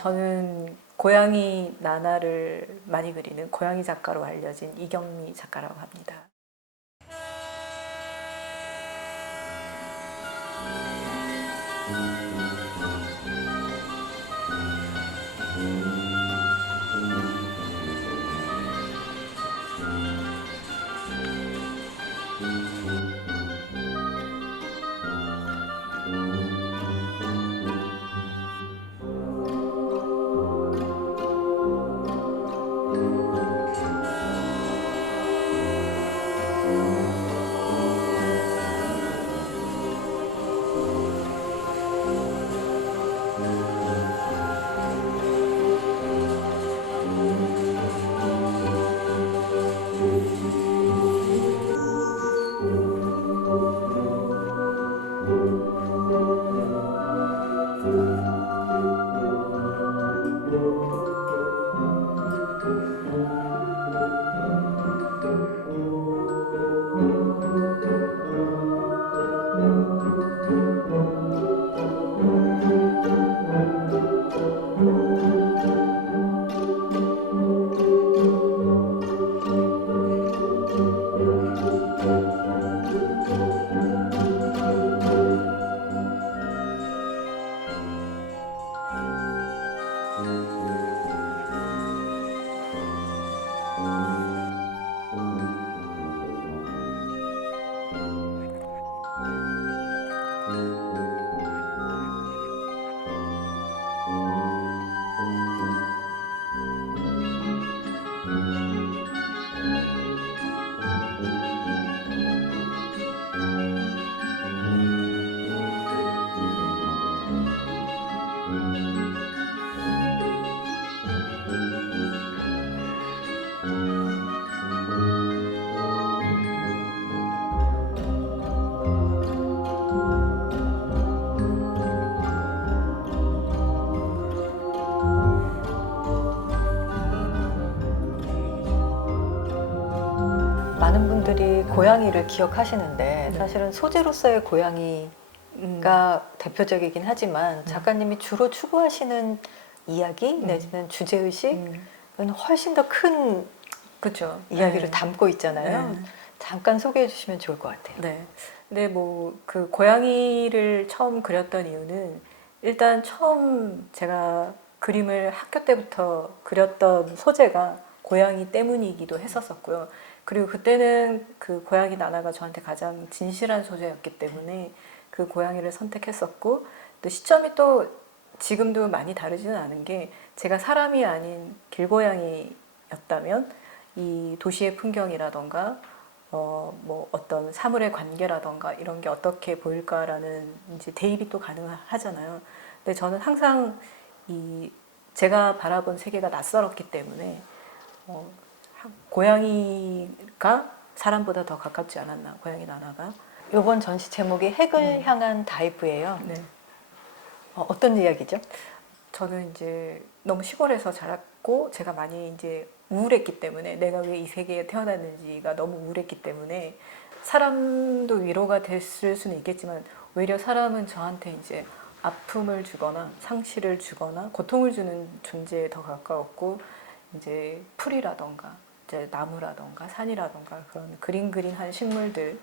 저는 고양이 나나를 많이 그리는 고양이 작가로 알려진 이경미 작가라고 합니다. 많은 분들이 고양이를 기억하시는데 사실은 소재로서의 고양이가 대표적이긴 하지만 작가님이 주로 추구하시는 이야기 내지는 주제의식은 훨씬 더 큰 그렇죠. 이야기를 담고 있잖아요. 네. 잠깐 소개해 주시면 좋을 것 같아요. 네. 근데 뭐 그 고양이를 처음 그렸던 이유는 일단 처음 제가 그림을 학교 때부터 그렸던 소재가 고양이 때문이기도 했었고요. 그리고 그때는 그 고양이 나나가 저한테 가장 진실한 소재였기 때문에 그 고양이를 선택했었고, 또 시점이 또 지금도 많이 다르지는 않은 게, 제가 사람이 아닌 길고양이였다면 이 도시의 풍경이라던가 뭐 어떤 사물의 관계라던가 이런 게 어떻게 보일까라는 이제 대입이 또 가능하잖아요. 근데 저는 항상 이 제가 바라본 세계가 낯설었기 때문에 고양이가 사람보다 더 가깝지 않았나, 고양이 나나가. 이번 전시 제목이 핵을 향한 다이브예요. 네. 어떤 이야기죠? 저는 이제 너무 시골에서 자랐고, 제가 많이 이제 우울했기 때문에, 내가 왜 이 세계에 태어났는지가 너무 우울했기 때문에, 사람도 위로가 됐을 수는 있겠지만 오히려 사람은 저한테 이제 아픔을 주거나 상실을 주거나 고통을 주는 존재에 더 가까웠고, 이제 풀이라던가 이제 나무라던가 산이라던가 그런 그린한 식물들,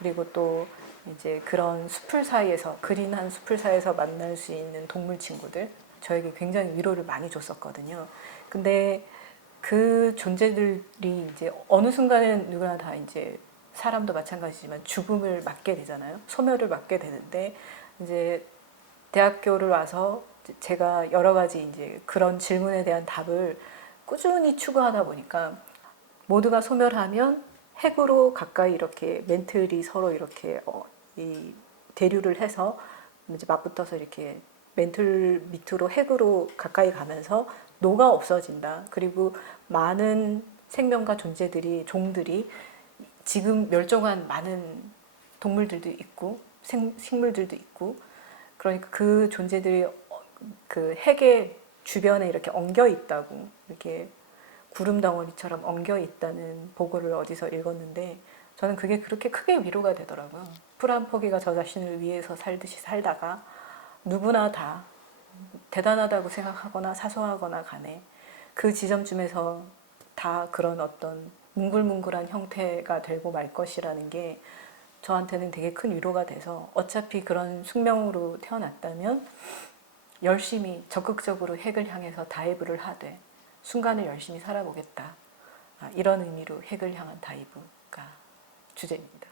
그리고 또 이제 그런 숲을 사이에서, 그린한 숲을 사이에서 만날 수 있는 동물 친구들, 저에게 굉장히 위로를 많이 줬었거든요. 근데 그 존재들이 이제 어느 순간엔 누구나 다 이제 사람도 마찬가지지만 죽음을 맞게 되잖아요. 소멸을 맞게 되는데, 이제 대학교를 와서 제가 여러 가지 이제 그런 질문에 대한 답을 꾸준히 추구하다 보니까, 모두가 소멸하면 핵으로 가까이 이렇게 멘틀이 서로 이렇게 이 대류를 해서 이제 맞붙어서 이렇게 멘틀 밑으로 핵으로 가까이 가면서 녹아 없어진다. 그리고 많은 생명과 존재들이, 종들이, 지금 멸종한 많은 동물들도 있고 식물들도 있고, 그러니까 그 존재들이 그 핵의 주변에 이렇게 엉겨 있다고, 이렇게 구름 덩어리처럼 엉겨 있다는 보고를 어디서 읽었는데, 저는 그게 그렇게 크게 위로가 되더라고요. 풀 한 포기가 저 자신을 위해서 살듯이 살다가 누구나 다 대단하다고 생각하거나 사소하거나 간에 그 지점쯤에서 다 그런 어떤 뭉글뭉글한 형태가 되고 말 것이라는 게 저한테는 되게 큰 위로가 돼서 어차피 그런 숙명으로 태어났다면 열심히 적극적으로 핵을 향해서 다이브를 하되 순간을 열심히 살아보겠다. 이런 의미로 핵을 향한 다이브가 주제입니다.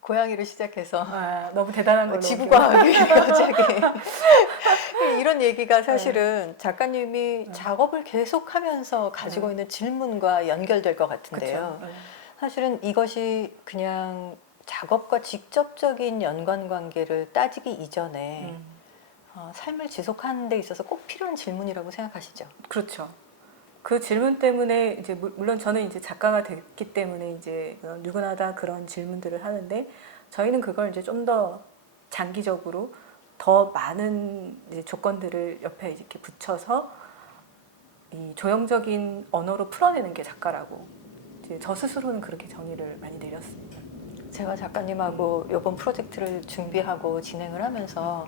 고양이를 시작해서 너무 대단한 걸로 지구과학이 갑자기 이런 얘기가 사실은 작가님이 작업을 계속하면서 가지고 있는 질문과 연결될 것 같은데요. 그쵸? 사실은 이것이 그냥 작업과 직접적인 연관관계를 따지기 이전에 삶을 지속하는 데 있어서 꼭 필요한 질문이라고 생각하시죠? 그렇죠. 그 질문 때문에 이제 물론 저는 이제 작가가 됐기 때문에 이제 누구나 다 그런 질문들을 하는데 저희는 그걸 이제 좀 더 장기적으로 더 많은 이제 조건들을 옆에 이렇게 붙여서 이 조형적인 언어로 풀어내는 게 작가라고 이제 저 스스로는 그렇게 정의를 많이 내렸습니다. 제가 작가님하고 이번 프로젝트를 준비하고 진행을 하면서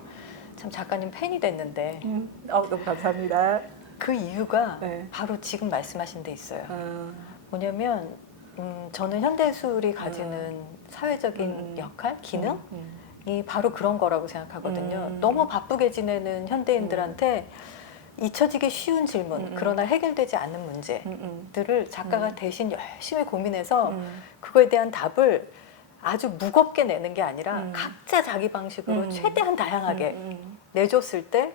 참 작가님 팬이 됐는데 너무 감사합니다. 그 이유가 네. 바로 지금 말씀하신 데 있어요. 뭐냐면 저는 현대예술이 가지는 사회적인 역할, 기능이 바로 그런 거라고 생각하거든요. 너무 바쁘게 지내는 현대인들한테 잊혀지기 쉬운 질문, 그러나 해결되지 않는 문제들을 작가가 대신 열심히 고민해서 그거에 대한 답을 아주 무겁게 내는 게 아니라 각자 자기 방식으로 최대한 다양하게 내줬을 때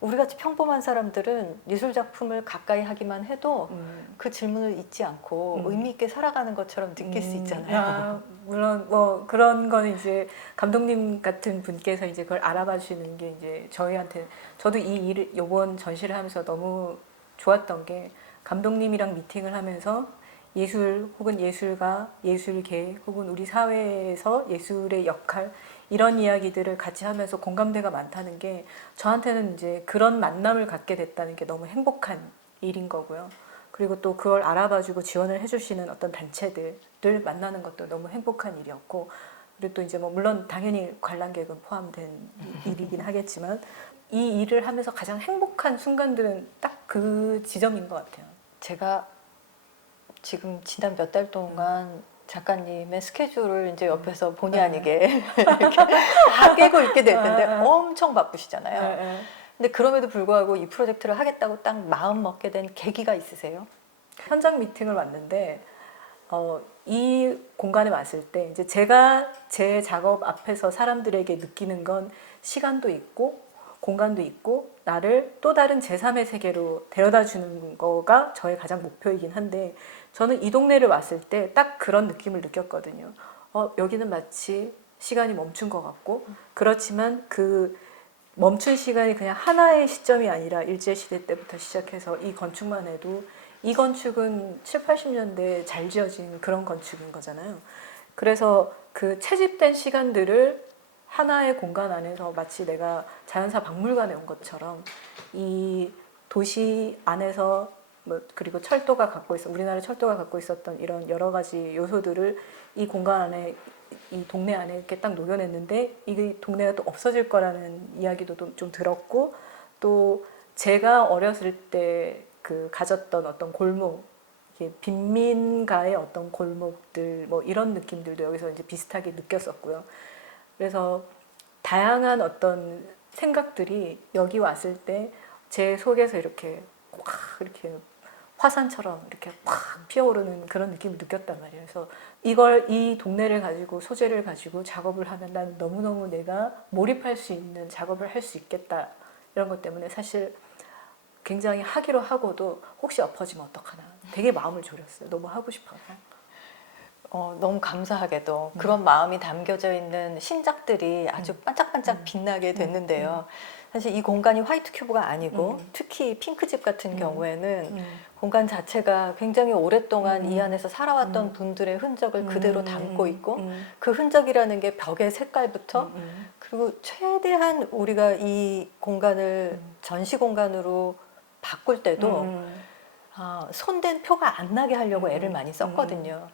우리같이 평범한 사람들은 예술 작품을 가까이 하기만 해도 그 질문을 잊지 않고 의미 있게 살아가는 것처럼 느낄 수 있잖아요. 물론 뭐 그런 거는 이제 감독님 같은 분께서 이제 그걸 알아봐 주시는 게 이제 저희한테 저도 이 일을 이번 전시를 하면서 너무 좋았던 게 감독님이랑 미팅을 하면서 예술 혹은 예술가, 예술계 혹은 우리 사회에서 예술의 역할 이런 이야기들을 같이 하면서 공감대가 많다는 게 저한테는 이제 그런 만남을 갖게 됐다는 게 너무 행복한 일인 거고요. 그리고 또 그걸 알아봐주고 지원을 해주시는 어떤 단체들을 만나는 것도 너무 행복한 일이었고, 그리고 또 이제 뭐 물론 당연히 관람객은 포함된 일이긴 하겠지만 이 일을 하면서 가장 행복한 순간들은 딱 그 지점인 것 같아요. 제가 지금 지난 몇 달 동안 작가님의 스케줄을 이제 옆에서 본의 아니게 이렇게 다 깨고 있게 될 텐데 엄청 바쁘시잖아요. 근데 그럼에도 불구하고 이 프로젝트를 하겠다고 딱 마음 먹게 된 계기가 있으세요? 현장 미팅을 왔는데 이 공간에 왔을 때 이제 제가 제 작업 앞에서 사람들에게 느끼는 건 시간도 있고 공간도 있고 나를 또 다른 제3의 세계로 데려다 주는 거가 저의 가장 목표이긴 한데 저는 이 동네를 왔을 때 딱 그런 느낌을 느꼈거든요. 여기는 마치 시간이 멈춘 것 같고 그렇지만 그 멈춘 시간이 그냥 하나의 시점이 아니라 일제시대 때부터 시작해서 이 건축만 해도 이 건축은 7, 80년대에 잘 지어진 그런 건축인 거잖아요. 그래서 그 채집된 시간들을 하나의 공간 안에서 마치 내가 자연사 박물관에 온 것처럼 이 도시 안에서 그리고 철도가 갖고 있어 우리나라 철도가 갖고 있었던 이런 여러 가지 요소들을 이 공간 안에 이 동네 안에 이렇게 딱 녹여냈는데 이 동네가 또 없어질 거라는 이야기도 좀 들었고 또 제가 어렸을 때 그 가졌던 어떤 골목 빈민가의 어떤 골목들 뭐 이런 느낌들도 여기서 이제 비슷하게 느꼈었고요. 그래서 다양한 어떤 생각들이 여기 왔을 때 제 속에서 이렇게 확 이렇게 화산처럼 이렇게 확 피어오르는 그런 느낌을 느꼈단 말이에요. 그래서 이 동네를 가지고 소재를 가지고 작업을 하면 난 너무너무 내가 몰입할 수 있는 작업을 할 수 있겠다 이런 것 때문에 사실 굉장히 하기로 하고도 혹시 엎어지면 어떡하나 되게 마음을 졸였어요. 너무 하고 싶어서. 너무 감사하게도 그런 마음이 담겨져 있는 신작들이 아주 반짝반짝 빛나게 됐는데요. 사실 이 공간이 화이트 큐브가 아니고 특히 핑크집 같은 경우에는 공간 자체가 굉장히 오랫동안 이 안에서 살아왔던 분들의 흔적을 그대로 담고 있고 그 흔적이라는 게 벽의 색깔부터 그리고 최대한 우리가 이 공간을 전시 공간으로 바꿀 때도 손댄 표가 안 나게 하려고 애를 많이 썼거든요.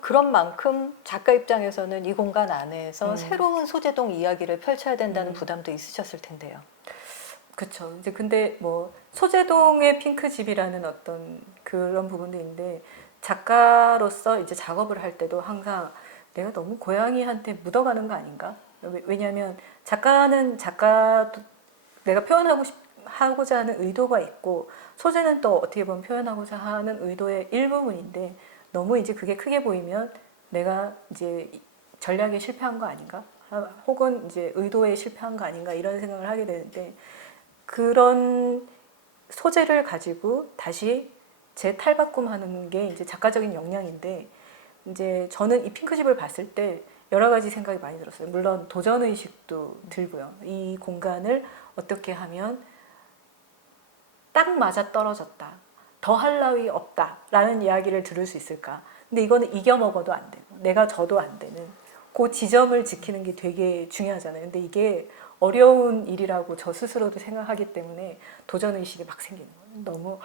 그런 만큼 작가 입장에서는 이 공간 안에서 새로운 소재동 이야기를 펼쳐야 된다는 부담도 있으셨을 텐데요. 그쵸. 이제 근데 뭐 소재동의 핑크집이라는 어떤 그런 부분도 있는데 작가로서 이제 작업을 할 때도 항상 내가 너무 고양이한테 묻어가는 거 아닌가? 왜냐하면 작가는 작가 내가 하고자 하는 의도가 있고 소재는 또 어떻게 보면 표현하고자 하는 의도의 일부분인데 너무 이제 그게 크게 보이면 내가 이제 전략에 실패한 거 아닌가? 혹은 이제 의도에 실패한 거 아닌가? 이런 생각을 하게 되는데 그런 소재를 가지고 다시 재탈바꿈하는 게 이제 작가적인 역량인데 이제 저는 이 핑크집을 봤을 때 여러 가지 생각이 많이 들었어요. 물론 도전 의식도 들고요. 이 공간을 어떻게 하면 딱 맞아 떨어졌다. 더 할 나위 없다라는 이야기를 들을 수 있을까? 근데 이거는 이겨 먹어도 안 되고 내가 져도 안 되는 그 지점을 지키는 게 되게 중요하잖아요. 근데 이게 어려운 일이라고 저 스스로도 생각하기 때문에 도전 의식이 막 생기는 거예요. 너무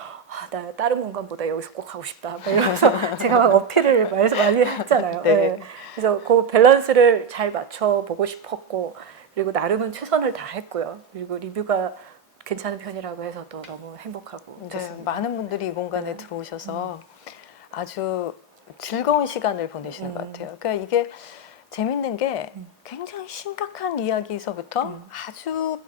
나 다른 공간보다 여기서 꼭 하고 싶다. 막 이러면서 제가 막 어필을 많이 했잖아요. 네. 네. 그래서 그 밸런스를 잘 맞춰 보고 싶었고 그리고 나름은 최선을 다했고요. 그리고 리뷰가 괜찮은 편이라고 해서 또 너무 행복하고 네, 좋습니다. 많은 분들이 이 공간에 들어오셔서 아주 즐거운 시간을 보내시는 것 같아요. 그러니까 이게 재밌는 게 굉장히 심각한 이야기에서부터 아주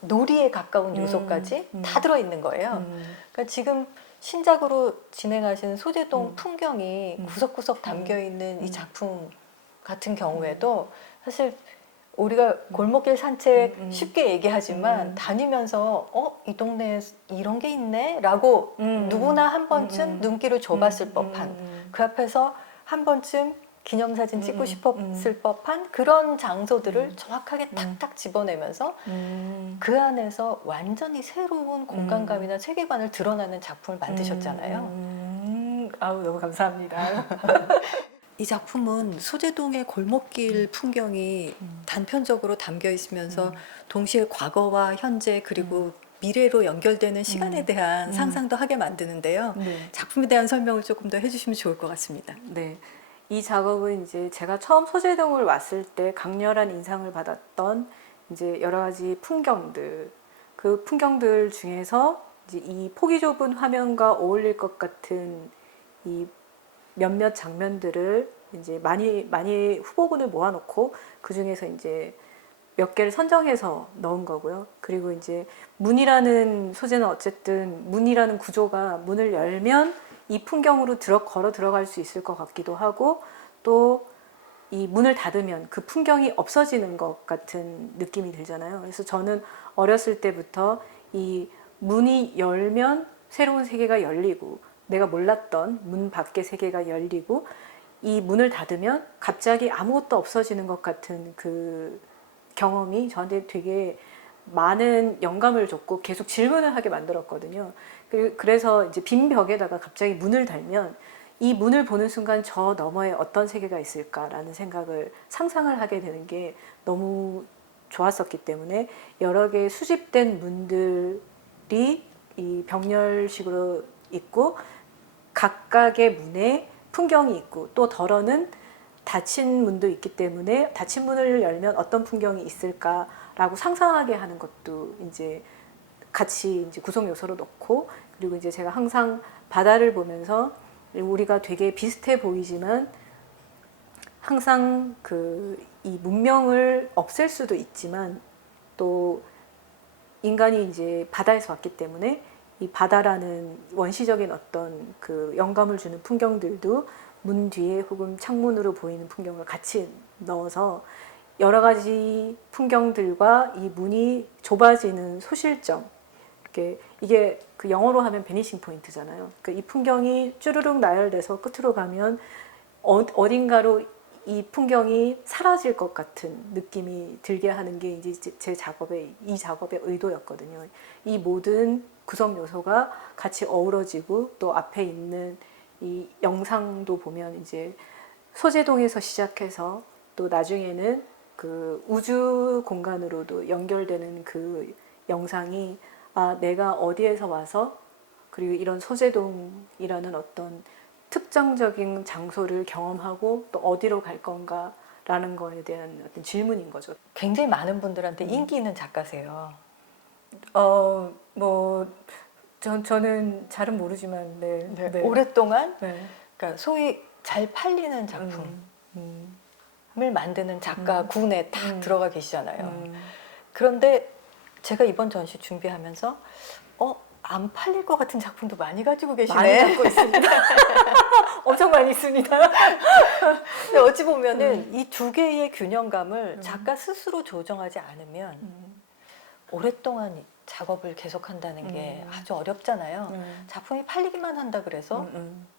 놀이에 가까운 요소까지 다 들어있는 거예요. 그러니까 지금 신작으로 진행하신 소재동 풍경이 구석구석 담겨있는 이 작품 같은 경우에도 사실 우리가 골목길 산책 쉽게 얘기하지만 다니면서 이 동네에 이런 게 있네? 라고 누구나 한 번쯤 눈길을 줘봤을 법한 그 앞에서 한 번쯤 기념사진 찍고 싶었을 법한 그런 장소들을 정확하게 탁탁 집어내면서 그 안에서 완전히 새로운 공간감이나 세계관을 드러나는 작품을 만드셨잖아요. 아우 너무 감사합니다. 이 작품은 소재동의 골목길 풍경이 단편적으로 담겨 있으면서 동시에 과거와 현재 그리고 미래로 연결되는 시간에 대한 상상도 하게 만드는데요. 네. 작품에 대한 설명을 조금 더 해주시면 좋을 것 같습니다. 네. 이 작업은 이제 제가 처음 소재동을 왔을 때 강렬한 인상을 받았던 이제 여러 가지 풍경들, 그 풍경들 중에서 이제 이 폭이 좁은 화면과 어울릴 것 같은 이 몇몇 장면들을 이제 많이 후보군을 모아놓고 그 중에서 이제 몇 개를 선정해서 넣은 거고요. 그리고 이제 문이라는 소재는 어쨌든 문이라는 구조가 문을 열면 이 풍경으로 걸어 들어갈 수 있을 것 같기도 하고 또 이 문을 닫으면 그 풍경이 없어지는 것 같은 느낌이 들잖아요. 그래서 저는 어렸을 때부터 이 문이 열면 새로운 세계가 열리고 내가 몰랐던 문 밖의 세계가 열리고 이 문을 닫으면 갑자기 아무것도 없어지는 것 같은 그 경험이 저한테 되게 많은 영감을 줬고 계속 질문을 하게 만들었거든요. 그래서 이제 빈 벽에다가 갑자기 문을 달면 이 문을 보는 순간 저 너머에 어떤 세계가 있을까라는 생각을 상상을 하게 되는 게 너무 좋았었기 때문에 여러 개 수집된 문들이 이 병렬식으로 있고 각각의 문에 풍경이 있고 또 덜어는 닫힌 문도 있기 때문에 닫힌 문을 열면 어떤 풍경이 있을까라고 상상하게 하는 것도 이제 같이 이제 구성 요소로 넣고 그리고 이제 제가 항상 바다를 보면서 우리가 되게 비슷해 보이지만 항상 이 문명을 없앨 수도 있지만 또 인간이 이제 바다에서 왔기 때문에 이 바다라는 원시적인 어떤 그 영감을 주는 풍경들도 문 뒤에 혹은 창문으로 보이는 풍경을 같이 넣어서 여러 가지 풍경들과 이 문이 좁아지는 소실점 이게 그 영어로 하면 베니싱 포인트잖아요. 그러니까 이 풍경이 쭈르륵 나열돼서 끝으로 가면 어딘가로 이 풍경이 사라질 것 같은 느낌이 들게 하는 게 이제 이 작업의 의도였거든요. 이 모든 구성 요소가 같이 어우러지고 또 앞에 있는 이 영상도 보면 이제 소재동에서 시작해서 또 나중에는 그 우주 공간으로도 연결되는 그 영상이 내가 어디에서 와서 그리고 이런 소재동이라는 어떤 특정적인 장소를 경험하고 또 어디로 갈 건가라는 라는 거에 대한 어떤 질문인 거죠. 굉장히 많은 분들한테 인기 있는 작가세요. 뭐 저는 잘은 모르지만 네. 네, 네. 오랫동안 네. 그러니까 소위 잘 팔리는 작품을 만드는 작가 군에 딱 들어가 계시잖아요. 그런데 제가 이번 전시 준비하면서 안 팔릴 것 같은 작품도 많이 가지고 많이 계시네. 갖고 있습니다. 엄청 많이 있습니다. 근데 어찌 보면은 이 두 개의 균형감을 작가 스스로 조정하지 않으면 오랫동안 작업을 계속한다는 게 아주 어렵잖아요. 작품이 팔리기만 한다 그래서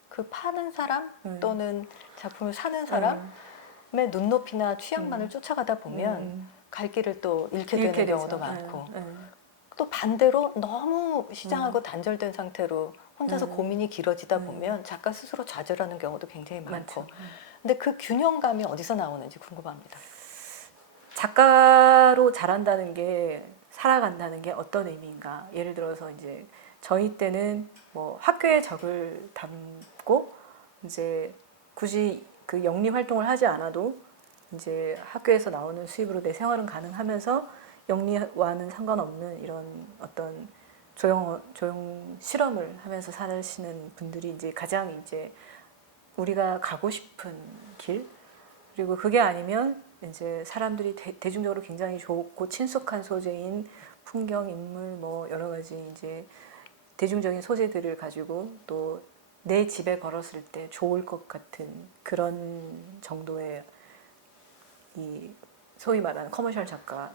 그 파는 사람 또는 작품을 사는 사람의 눈높이나 취향만을 쫓아가다 보면 갈 길을 또 잃게 되는 경우도 많고 또 반대로 너무 시장하고 단절된 상태로 혼자서 고민이 길어지다 보면 작가 스스로 좌절하는 경우도 굉장히 많고 근데 그 균형감이 어디서 나오는지 궁금합니다. 작가로 자란다는 게 살아간다는 게 어떤 의미인가? 예를 들어서 이제 저희 때는 뭐 학교의 적을 담고 이제 굳이 그 영리 활동을 하지 않아도 이제 학교에서 나오는 수입으로 내 생활은 가능하면서 영리와는 상관없는 이런 어떤 조용 실험을 하면서 사시는 분들이 이제 가장 이제 우리가 가고 싶은 길 그리고 그게 아니면 이제 사람들이 대중적으로 굉장히 좋고 친숙한 소재인 풍경, 인물 뭐 여러 가지 이제 대중적인 소재들을 가지고 또 내 집에 걸었을 때 좋을 것 같은 그런 정도의 이 소위 말하는 커머셜 작가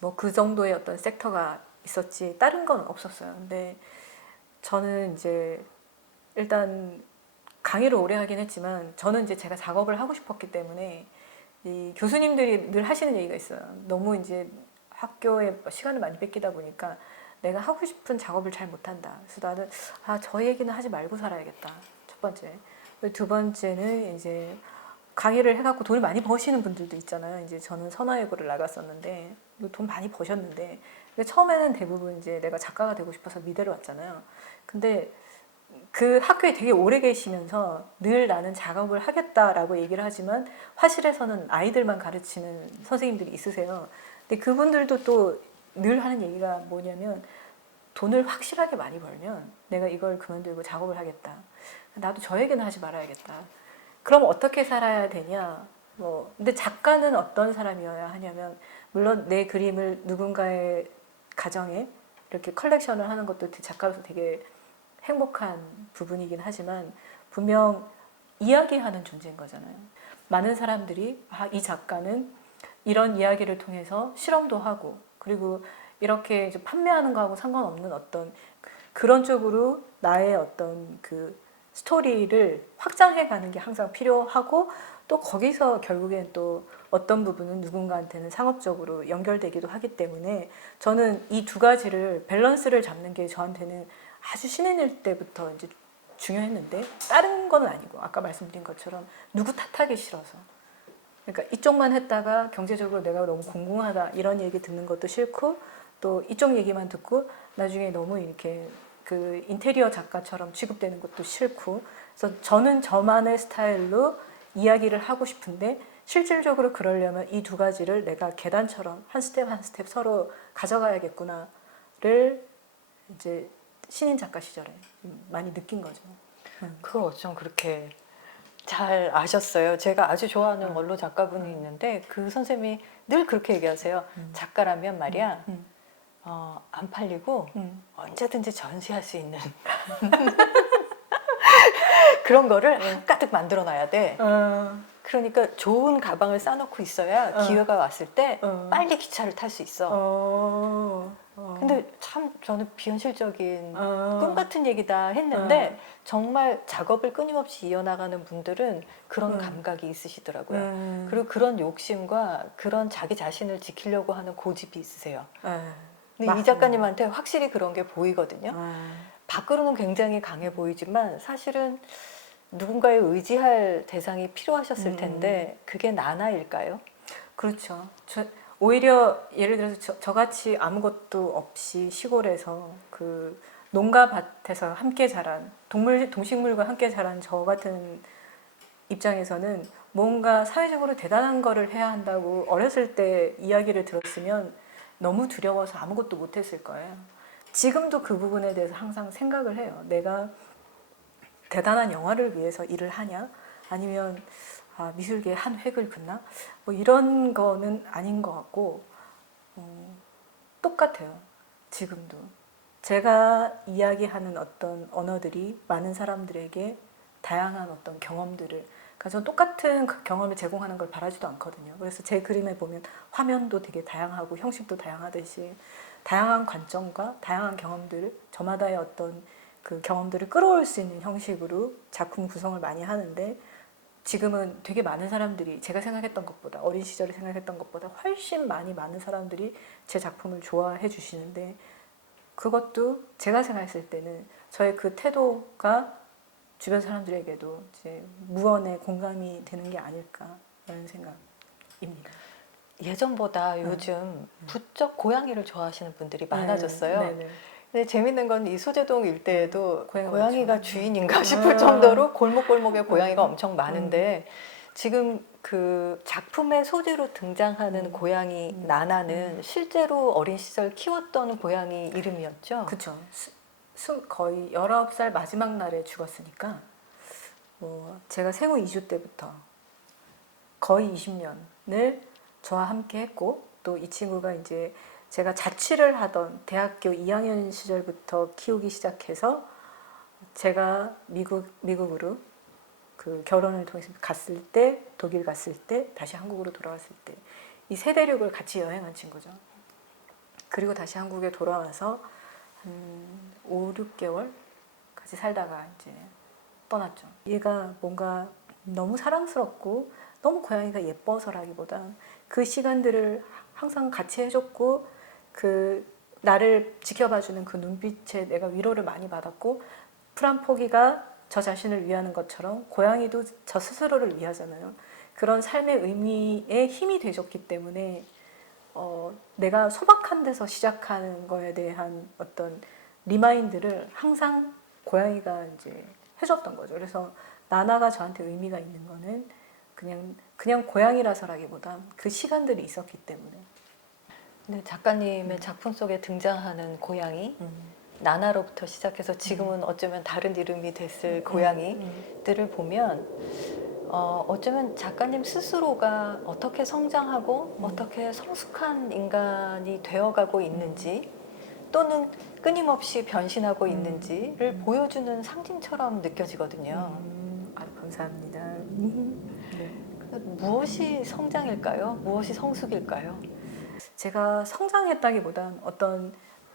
뭐 그 정도의 어떤 섹터가 있었지 다른 건 없었어요. 근데 저는 이제 일단 강의를 오래 하긴 했지만 저는 이제 제가 작업을 하고 싶었기 때문에 이 교수님들이 늘 하시는 얘기가 있어요. 너무 이제 학교에 시간을 많이 뺏기다 보니까 내가 하고 싶은 작업을 잘 못한다. 그래서 나는 저 얘기는 하지 말고 살아야겠다. 첫 번째. 두 번째는 이제 강의를 해갖고 돈을 많이 버시는 분들도 있잖아요. 이제 저는 선화예고를 나갔었는데 돈 많이 버셨는데 처음에는 대부분 이제 내가 작가가 되고 싶어서 미대를 왔잖아요. 근데 그 학교에 되게 오래 계시면서 늘 나는 작업을 하겠다라고 얘기를 하지만 화실에서는 아이들만 가르치는 선생님들이 있으세요. 근데 그분들도 또 늘 하는 얘기가 뭐냐면 돈을 확실하게 많이 벌면 내가 이걸 그만두고 작업을 하겠다. 나도 저 얘기는 하지 말아야겠다. 그럼 어떻게 살아야 되냐? 근데 작가는 어떤 사람이어야 하냐면 물론 내 그림을 누군가의 가정에 이렇게 컬렉션을 하는 것도 작가로서 되게 행복한 부분이긴 하지만 분명 이야기하는 존재인 거잖아요. 많은 사람들이 이 작가는 이런 이야기를 통해서 실험도 하고 그리고 이렇게 이제 판매하는 거하고 상관없는 어떤 그런 쪽으로 나의 어떤 그 스토리를 확장해 가는 게 항상 필요하고 또 거기서 결국엔 또 어떤 부분은 누군가한테는 상업적으로 연결되기도 하기 때문에 저는 이 두 가지를 밸런스를 잡는 게 저한테는 아주 신인일 때부터 이제 중요했는데 다른 건 아니고 아까 말씀드린 것처럼 누구 탓하기 싫어서 그러니까 이쪽만 했다가 경제적으로 내가 너무 공공하다 이런 얘기 듣는 것도 싫고 또 이쪽 얘기만 듣고 나중에 너무 이렇게 그 인테리어 작가처럼 취급되는 것도 싫고 그래서 저는 저만의 스타일로 이야기를 하고 싶은데 실질적으로 그러려면 이 두 가지를 내가 계단처럼 한 스텝 한 스텝 서로 가져가야겠구나를 이제 신인 작가 시절에 많이 느낀 거죠. 그걸 어쩜 그렇게 잘 아셨어요. 제가 아주 좋아하는 원로 작가분이 있는데 그 선생님이 늘 그렇게 얘기하세요. 작가라면 말이야 안 팔리고 언제든지 전시할 수 있는 그런 거를 가득 만들어 놔야 돼. 그러니까 좋은 가방을 싸놓고 있어야 기회가 왔을 때 빨리 기차를 탈 수 있어. 근데 참 저는 비현실적인 꿈 같은 얘기다 했는데 정말 작업을 끊임없이 이어나가는 분들은 그런 감각이 있으시더라고요. 그리고 그런 욕심과 그런 자기 자신을 지키려고 하는 고집이 있으세요. 근데 이 작가님한테 확실히 그런 게 보이거든요. 밖으로는 굉장히 강해 보이지만 사실은 누군가에 의지할 대상이 필요하셨을 텐데 그게 나나일까요? 그렇죠. 오히려 예를 들어서 저같이 아무것도 없이 시골에서 그 농가 밭에서 함께 자란 동식물과 함께 자란 저 같은 입장에서는 뭔가 사회적으로 대단한 거를 해야 한다고 어렸을 때 이야기를 들었으면 너무 두려워서 아무것도 못했을 거예요. 지금도 그 부분에 대해서 항상 생각을 해요. 내가 대단한 영화를 위해서 일을 하냐? 아니면 미술계에 한 획을 긋나? 뭐 이런 거는 아닌 것 같고 똑같아요. 지금도. 제가 이야기하는 어떤 언어들이 많은 사람들에게 다양한 어떤 경험들을, 그러니까 저는 똑같은 그 경험을 제공하는 걸 바라지도 않거든요. 그래서 제 그림에 보면 화면도 되게 다양하고 형식도 다양하듯이 다양한 관점과 다양한 경험들을, 저마다의 어떤 그 경험들을 끌어올 수 있는 형식으로 작품 구성을 많이 하는데, 지금은 되게 많은 사람들이 제가 생각했던 것보다, 어린 시절에 생각했던 것보다 훨씬 많은 사람들이 제 작품을 좋아해 주시는데, 그것도 제가 생각했을 때는 저의 그 태도가 주변 사람들에게도 이제 무언의 공감이 되는 게 아닐까라는 생각입니다. 예전보다 요즘 부쩍 고양이를 좋아하시는 분들이 많아졌어요. 네네. 근데 재밌는 건 이 소재동 일대에도 고양이가 많죠. 주인인가 싶을 정도로 골목골목에 고양이가 엄청 많은데, 지금 그 작품의 소재로 등장하는 고양이 나나는 실제로 어린 시절 키웠던 고양이 이름이었죠? 그쵸. 거의 19살 마지막 날에 죽었으니까 제가 생후 2주 때부터 거의 20년을 저와 함께 했고, 또 이 친구가 이제 제가 자취를 하던 대학교 2학년 시절부터 키우기 시작해서 제가 미국으로 그 결혼을 통해서 갔을 때, 독일 갔을 때, 다시 한국으로 돌아왔을 때 이 세 대륙을 같이 여행한 친구죠. 그리고 다시 한국에 돌아와서 한 5, 6개월까지 살다가 이제 떠났죠. 얘가 뭔가 너무 사랑스럽고 너무 고양이가 예뻐서라기보다 그 시간들을 항상 같이 해줬고, 그 나를 지켜봐주는 그 눈빛에 내가 위로를 많이 받았고, 프란포기가 저 자신을 위하는 것처럼 고양이도 저 스스로를 위하잖아요. 그런 삶의 의미에 힘이 되줬기 때문에 내가 소박한 데서 시작하는 거에 대한 어떤 리마인드를 항상 고양이가 이제 해줬던 거죠. 그래서 나나가 저한테 의미가 있는 거는 그냥 고양이라서라기보다 그 시간들이 있었기 때문에. 네, 작가님의 작품 속에 등장하는 고양이 나나로부터 시작해서 지금은 어쩌면 다른 이름이 됐을 고양이들을 보면 어쩌면 작가님 스스로가 어떻게 성장하고 어떻게 성숙한 인간이 되어가고 있는지, 또는 끊임없이 변신하고 있는지를 보여주는 상징처럼 느껴지거든요. 감사합니다. 네. 무엇이 성장일까요? 무엇이 성숙일까요? 제가 성장했다기보단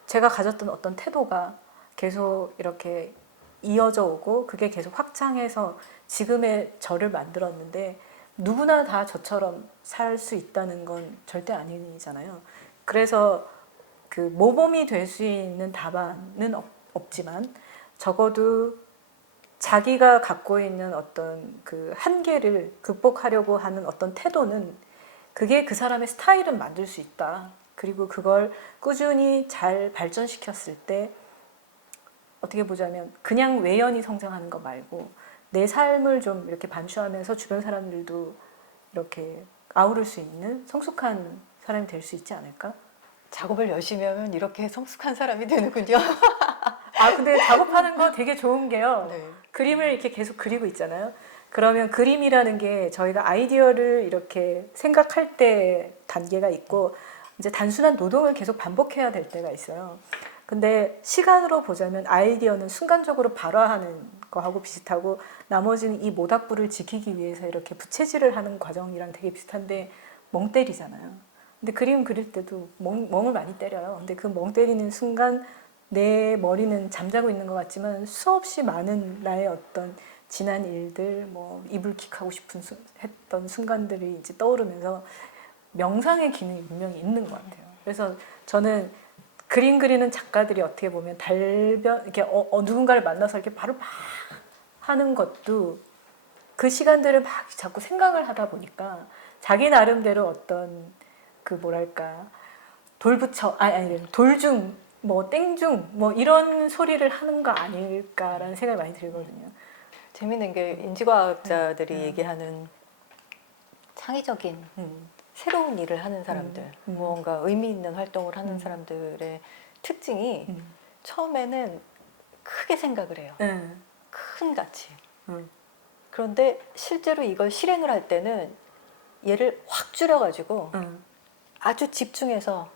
제가 가졌던 어떤 태도가 계속 이렇게 이어져 오고, 그게 계속 확장해서 지금의 저를 만들었는데, 누구나 다 저처럼 살 수 있다는 건 절대 아니잖아요. 그래서 그 모범이 될 수 있는 답안은 없지만, 적어도 자기가 갖고 있는 어떤 그 한계를 극복하려고 하는 어떤 태도는, 그게 그 사람의 스타일은 만들 수 있다. 그리고 그걸 꾸준히 잘 발전시켰을 때, 어떻게 보자면 그냥 외연히 성장하는 거 말고 내 삶을 좀 이렇게 반추하면서 주변 사람들도 이렇게 아우를 수 있는 성숙한 사람이 될 수 있지 않을까? 작업을 열심히 하면 이렇게 성숙한 사람이 되는군요. 근데 작업하는 거 되게 좋은 게요. 네. 그림을 이렇게 계속 그리고 있잖아요. 그러면 그림이라는 게 저희가 아이디어를 이렇게 생각할 때 단계가 있고, 이제 단순한 노동을 계속 반복해야 될 때가 있어요. 근데 시간으로 보자면 아이디어는 순간적으로 발화하는 거하고 비슷하고, 나머지는 이 모닥불을 지키기 위해서 이렇게 부채질을 하는 과정이랑 되게 비슷한데 멍 때리잖아요. 근데 그림 그릴 때도 멍을 많이 때려요. 근데 그 멍 때리는 순간 내 머리는 잠자고 있는 것 같지만 수없이 많은 나의 어떤 지난 일들, 뭐 이불킥하고 싶은 했던 순간들이 이제 떠오르면서 명상의 기능이 분명히 있는 것 같아요. 그래서 저는 그림 그리는 작가들이 어떻게 보면 이렇게 누군가를 만나서 이렇게 바로 막 하는 것도 그 시간들을 막 자꾸 생각을 하다 보니까 자기 나름대로 어떤 그 뭐랄까 돌중 뭐 땡중 뭐 이런 소리를 하는 거 아닐까라는 생각이 많이 들거든요. 재밌는 게 인지과학자들이 음. 얘기하는 창의적인 음. 새로운 일을 하는 사람들, 무언가 의미 있는 활동을 하는 음. 사람들의 특징이 음. 처음에는 크게 생각을 해요. 음. 큰 가치. 음. 그런데 실제로 이걸 실행을 할 때는 얘를 확 줄여가지고 음. 아주 집중해서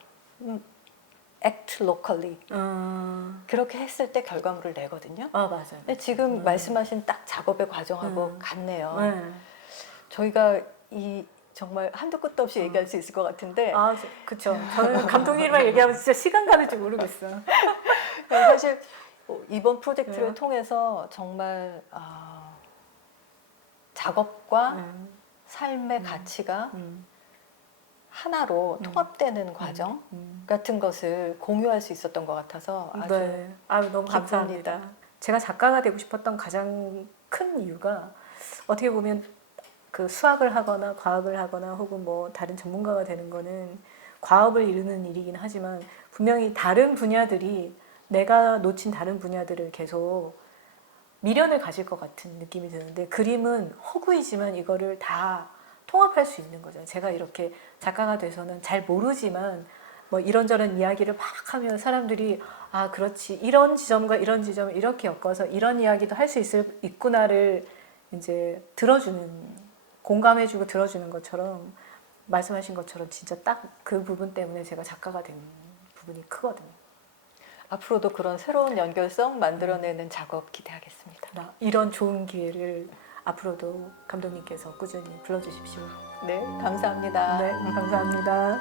act locally 그렇게 했을 때 결과물을 내거든요. 맞아요. 근데 지금 말씀하신 딱 작업의 과정하고 같네요. 저희가 이 정말 한도 끝도 없이 얘기할 수 있을 것 같은데 그쵸. 저는 감독님이랑 얘기하면 진짜 시간 가는 줄 모르겠어. 사실 이번 프로젝트를 네. 통해서 정말 작업과 음. 삶의 가치가 음. 하나로 통합되는 과정 같은 것을 공유할 수 있었던 것 같아서 아주 네. 너무 기쁩니다. 감사합니다. 제가 작가가 되고 싶었던 가장 큰 이유가 어떻게 보면 그 수학을 하거나 과학을 하거나 혹은 뭐 다른 전문가가 되는 거는 과업을 이루는 일이긴 하지만 분명히 다른 분야들이 내가 놓친 다른 분야들을 계속 미련을 가질 것 같은 느낌이 드는데 그림은 허구이지만 이거를 다 통합할 수 있는 거죠. 제가 이렇게 작가가 돼서는 잘 모르지만 뭐 이런저런 이야기를 막 하면 사람들이 그렇지 이런 지점과 이런 지점을 이렇게 엮어서 이런 이야기도 할 수 있구나를 이제 들어주는 공감해주고 들어주는 것처럼 말씀하신 것처럼 진짜 딱 그 부분 때문에 제가 작가가 된 부분이 크거든요. 앞으로도 그런 새로운 연결성 만들어내는 작업 기대하겠습니다. 이런 좋은 기회를 앞으로도 감독님께서 꾸준히 불러주십시오. 네, 감사합니다. 네, 감사합니다.